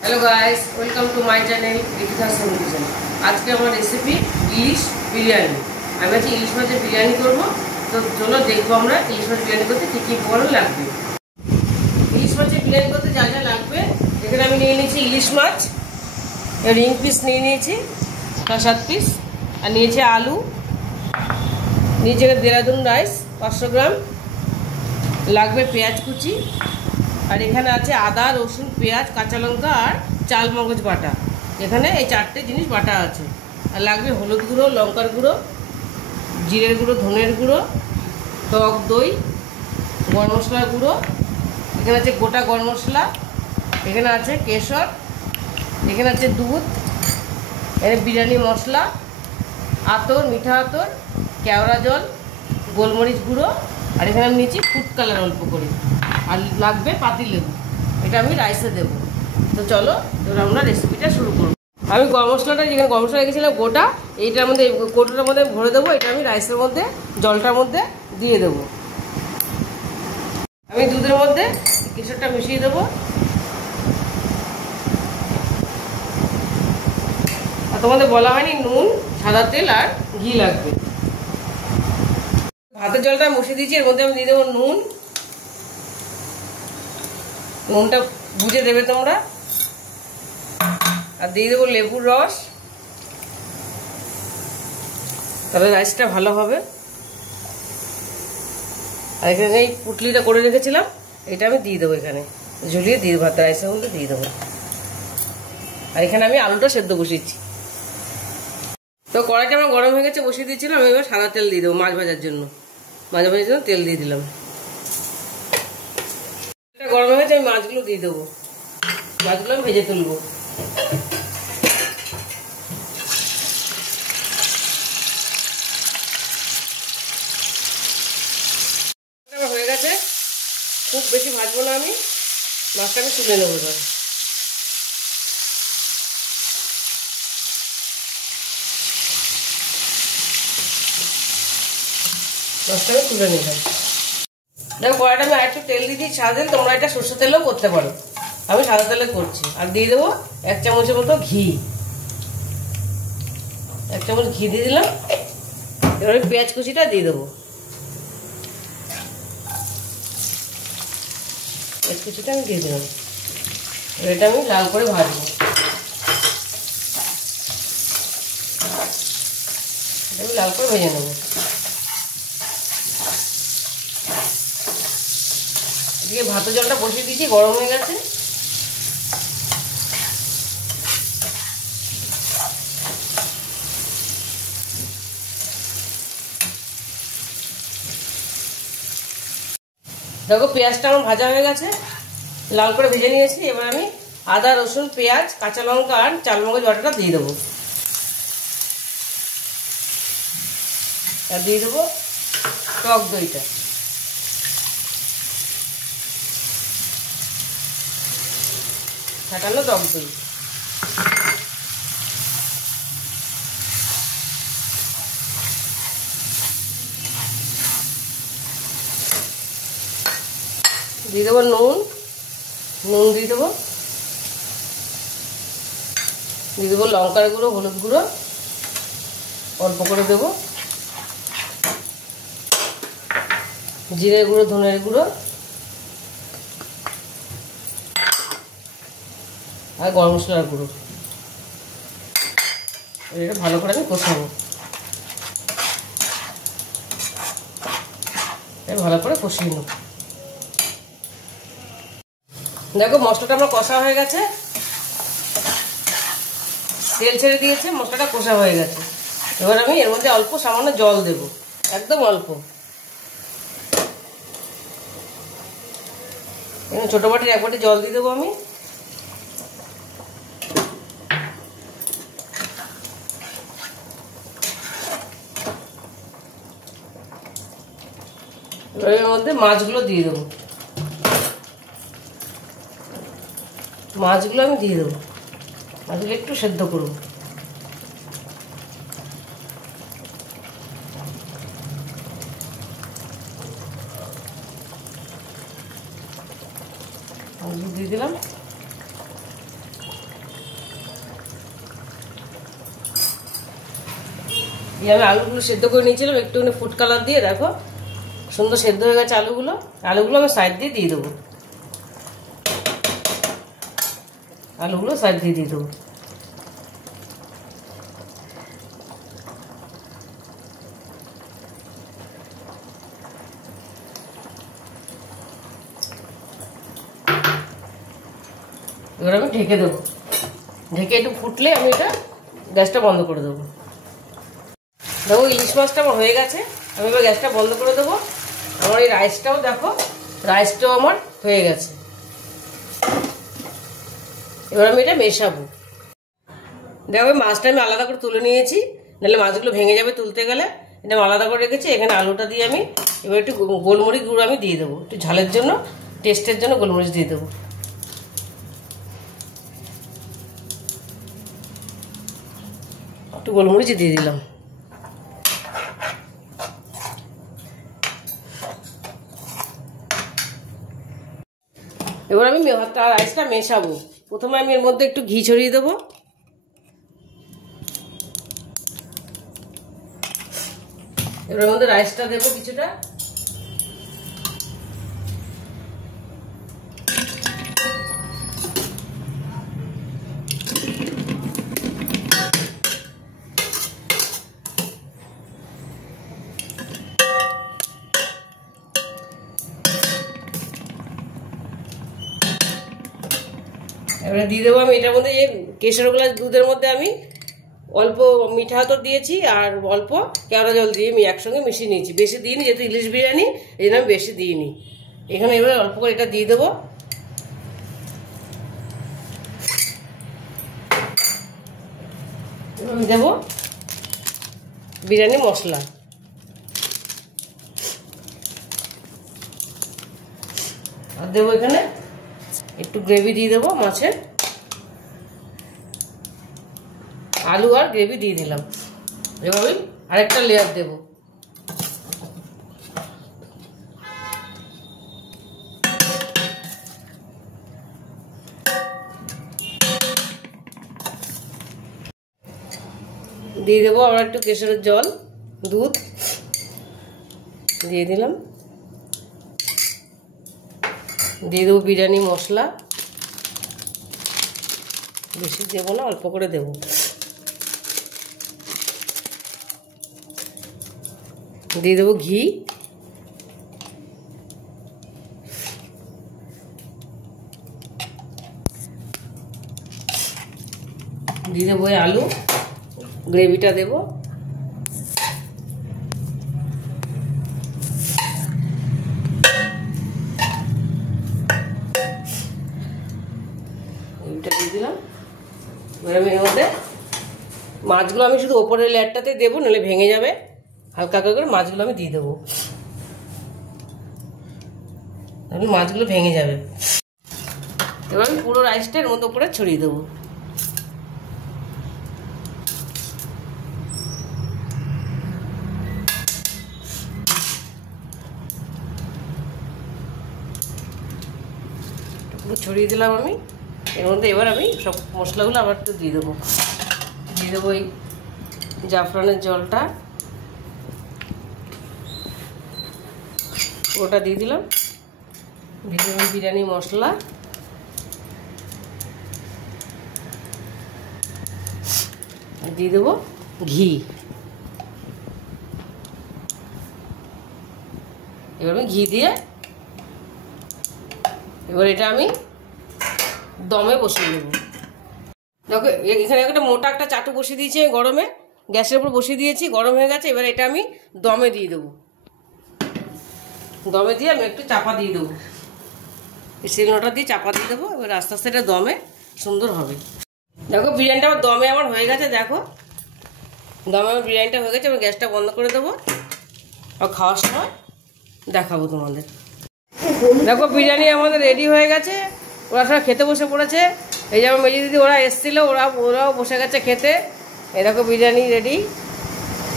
Hello guys, welcome to my channel Ritika kitchen. आज के हमारे रेसिपी इलिश बिरियानी। আমি আজকে ইলিশ মাছের বিরিয়ানি করব। তো চলো দেখবো আমরা ইলিশ মাছ বিরিয়ানি করতে কি কি উপকরণ লাগবে। ইলিশ মাছের বিরিয়ানি করতে যা যা লাগবে, এখানে আমি নিয়ে নিয়েছি ইলিশ মাছ, রিং পিস নিয়ে নিয়েছি 7 পিস, আর নিয়েছি আলু, নিয়েছি দেরাদুন রাইস 500 গ্রাম, লাগবে পেঁয়াজ কুচি, আর এখানে আছে আদা, রসুন, পেঁয়াজ, কাঁচা লঙ্কা আর চাল মগজ বাটা। এখানে এই 4টে জিনিস বাটা আছে। আর লাগবে হলুদ গুঁড়ো, লঙ্কার গুঁড়ো, জিরের গুঁড়ো, ধনের গুঁড়ো, টক দই, গরম মশলার গুঁড়ো, এখানে আছে গোটা গরম মশলা, এখানে আছে কেশর, এখানে আছে দুধ, এখানে বিরিয়ানি মশলা, আতর, মিঠা আতর, কেওড়া জল, গোলমরিচ গুঁড়ো, আর এখানে আমি নিয়েছি ফুড কালার অল্প করে, আর লাগবে পাতিলেবু। এটা আমি রাইসে দেবো। তো চলো এবার আমরা রেসিপিটা শুরু করব। আমি গরম মশলাটা যেখানে গরম মশলা রেখেছিলাম গোটা, এইটার মধ্যে কৌটোটার মধ্যে ভরে দেবো। এটা আমি রাইসের মধ্যে জলটার মধ্যে দিয়ে দেবো। আমি দুধের মধ্যে কেশরটা মিশিয়ে দেবো। আর তোমাদের বলা হয়নি নুন, সাদা তেল আর ঘি লাগবে। ভাতের জলটা বসিয়ে দিয়েছি, এর মধ্যে আমি দিয়ে দেবো নুন। নুনটা বুঝে দেবে তোমরা। আর দিয়ে দেবো লেবুর রস, তাহলে রাইসটা ভালো হবে। আর এখানে এই পুটলিটা করে রেখেছিলাম, এটা আমি দিয়ে দেবো, এখানে ঝুলিয়ে দিয়ে ভাত রাইসের মধ্যে দিয়ে দেবো। আর এখানে আমি আলুটা সেদ্ধ বসিয়েছি। তো কড়াইটা আমার গরম হয়ে গেছে, বসিয়ে দিয়েছিলাম। আমি এবার সাদা তেল দিয়ে দেবো মাছ ভাজার জন্য। মাছ ভাজার জন্য তেল দিয়ে দিলাম। গরম হয়ে গেছে, আমি মাছগুলো দিয়ে দেবো। মাছগুলো আমি ভেজে তুলবো। হয়ে গেছে, খুব বেশি ভাজবো না আমি। মাছটা আমি তুলে নেবো। মাছটা আমি তুলে নিলাম। দেখো কড়াইটা আমি আরেকটু তেল দিয়ে দিই, সাদা তেল। তোমরা এটা সরষের তেলেও করতে পারো, আমি সাদা তেলে করছি। আর দিয়ে দেবো 1 চামচের মতো ঘি। 1 চামচ ঘি দিয়ে দিলাম। এবার আমি পেঁয়াজ কুচিটা দিয়ে দেবো। পেঁয়াজ কুচিটা আমি দিয়ে দিলাম। এটা আমি লাল করে ভাজবো। এটা আমি লাল করে ভেজে নেবো। এদিকে ভাতের জলটা বসিয়ে দিয়েছি, গরম হয়ে গেছে। দেখো পেঁয়াজটা আমার ভাজা হয়ে গেছে, লাল করে ভেজে নিয়েছি। এবার আমি আদা, রসুন, পেঁয়াজ, কাঁচা লঙ্কা আর চালমগজ বাটাটা দিয়ে দেবো। আর দিয়ে দেবো টক দইটা। ফাটানো টক দই। দিয়ে দেবো নুন দিয়ে দেবো। দিয়ে দেবো লঙ্কার গুঁড়ো, হলুদ গুঁড়ো অল্প করে দেবো, জিরে গুঁড়ো, ধনের গুঁড়ো আর গরম মশলার গুঁড়ো। এটা ভালো করে আমি কষাবো। ভালো করে কষিয়ে নেব। দেখো মশলাটা আমার কষা হয়ে গেছে, তেল ছেড়ে দিয়েছে, মশলাটা কষা হয়ে গেছে। এবার আমি এর মধ্যে অল্প সামান্য জল দেব, একদম অল্প। ছোট বাটির 1 বাটি জল দিয়ে দেবো আমি। এবার এর মধ্যে মাছগুলো দিয়ে দেবো। মাছগুলো আমি দিয়ে দেবো। মাছগুলো একটু সেদ্ধ করবো। দিয়ে দিলাম। এই আমি আলুগুলো সেদ্ধ করে নিয়েছিলাম একটুখানি ফুড কালার দিয়ে, দেখো সুন্দর সেদ্ধ হয়ে গেছে আলুগুলো। আলুগুলো আমি সাইড দিয়ে দেবো, আলুগুলো সাইড দিয়ে দেবো। এবার আমি ঢেকে দেবো, ঢেকে একটু ফুটলে আমি এটা গ্যাসটা বন্ধ করে দেবো। দেখো ইলিশ মাছটা আমার হয়ে গেছে, আমি এবার গ্যাসটা বন্ধ করে দেবো। আমার এই রাইসটাও দেখো, রাইসটাও আমার হয়ে গেছে। এবার আমি এটা মেশাবো। দেখো মাছটা আমি আলাদা করে তুলে নিয়েছি, নাহলে মাছগুলো ভেঙে যাবে তুলতে গেলে। এটা আলাদা করে রেখেছি। এখানে আলুটা দিয়ে আমি এবার একটু গোলমরিচ গুঁড়ো আমি দিয়ে দেবো, একটু ঝালের জন্য, টেস্টের জন্য গোলমরিচ দিয়ে দেবো। একটু গোলমরিচ দিয়ে দিলাম। এবার আমি রাইসটা মেশাবো। প্রথমে আমি এর মধ্যে একটু ঘি ছড়িয়ে দেবো, এবার মধ্যে রাইসটা দেবো কিছুটা, এবারে দিয়ে দেবো আমি এটার মধ্যে যে কেশর গোলা দুধের মধ্যে আমি অল্প মিঠা তো দিয়েছি আর অল্প কেওড়া জল দিয়ে আমি একসঙ্গে মিশিয়ে নিয়েছি। বেশি দিইনি, যেহেতু ইলিশ বিরিয়ানি এই জন্য আমি বেশি দিইনি। এখানে এবারে অল্প করে এটা দিয়ে দেবো। আমি দেবো বিরিয়ানি মশলা, আর দেবো এখানে একটু গ্রেভি দিয়ে দেবো মাছের, আলু আর গ্রেভি দিয়ে দিলাম। এবার আমি আরেকটা লেয়ার দেবো। দিয়ে দেবো আবার একটু কেশরের জল, দুধ দিয়ে দিলাম। দিয়ে দেবো বিরিয়ানি মশলা, বেশি দেবো না, অল্প করে দেবো। দিয়ে দেবো ঘি, দিয়ে দেবো আলু গ্রেভিটা দেবো, দিয়ে দিলাম। এবার আমি এর মধ্যে মাছগুলো আমি শুধু ওপরের লেয়ারটাতে দেবো, নাহলে ভেঙে যাবে। হালকা করে মাছগুলো আমি দিয়ে দেবো, তাহলে মাছগুলো ভেঙে যাবে। এবার আমি পুরো রাইসটা এর মধ্যে উপরে ছড়িয়ে দেবো। পুরো ছড়িয়ে দিলাম আমি এর মধ্যে। এবার আমি সব মশলাগুলো আবার একটু দিয়ে দেবো। দিয়ে দেবো এই জাফরানের জলটা, ওটা দিয়ে দিলাম। দিয়ে দেবো বিরিয়ানি মশলা, দিয়ে দেবো ঘি। এবার আমি ঘি দিয়ে এবার এটা আমি দমে বসিয়ে দেবো। দেখো এখানে একটা মোটা একটা চাটু বসিয়ে দিয়েছি গরমে, গ্যাসের উপর বসিয়ে দিয়েছি, গরম হয়ে গেছে। এবার এটা আমি দমে দিয়ে দেবো। দমে দিয়ে আমি একটু চাপা দিয়ে দেবো, শিলনোড়া দিয়ে চাপা দিয়ে দেবো। এবার আস্তে আস্তে এটা দমে সুন্দর হবে। দেখো বিরিয়ানিটা আমার দমে আমার হয়ে গেছে। দেখো দমে আমার বিরিয়ানিটা হয়ে গেছে। এবার গ্যাসটা বন্ধ করে দেবো, আর খাওয়ার সময় দেখাবো তোমাদের। দেখো বিরিয়ানি আমাদের রেডি হয়ে গেছে। ওরা সবাই খেতে বসে পড়েছে। এই যে আমার মেজি দিদি ওরা এসেছিলো, ওরাও বসে গেছে খেতে। এই দেখো বিরিয়ানি রেডি,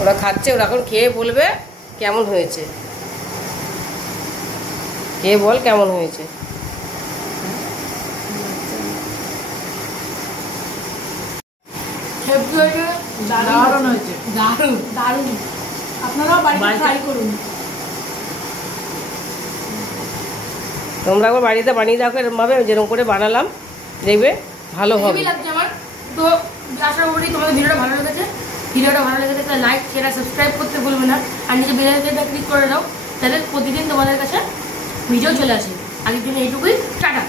ওরা খাচ্ছে। ওরা এখন খেয়ে বলবে কেমন হয়েছে। খেয়ে বল কেমন হয়েছে। হেভি হয়েছে। দারুণ হয়েছে, দারুণ দারুণ। আপনারাও বাড়িতে ট্রাই করুন। তোমরা একবার বাড়িতে বানিয়ে দেখো এরকমভাবে, যেরকম করে বানালাম, দেখবে ভালো হবে। হেভি লাগছে আমার। তো আশা করি তোমাদের ভিডিওটা ভালো লেগেছে। ভিডিওটা ভালো লেগেছে তাহলে লাইক শেয়ার আর সাবস্ক্রাইব করতে ভুলবে না। আর নিচে বেল আইকনটা ক্লিক করে দাও, তাহলে প্রতিদিন তোমাদের কাছে ভিডিও চলে আসে। আজকের জন্য এইটুকুই, টাটা।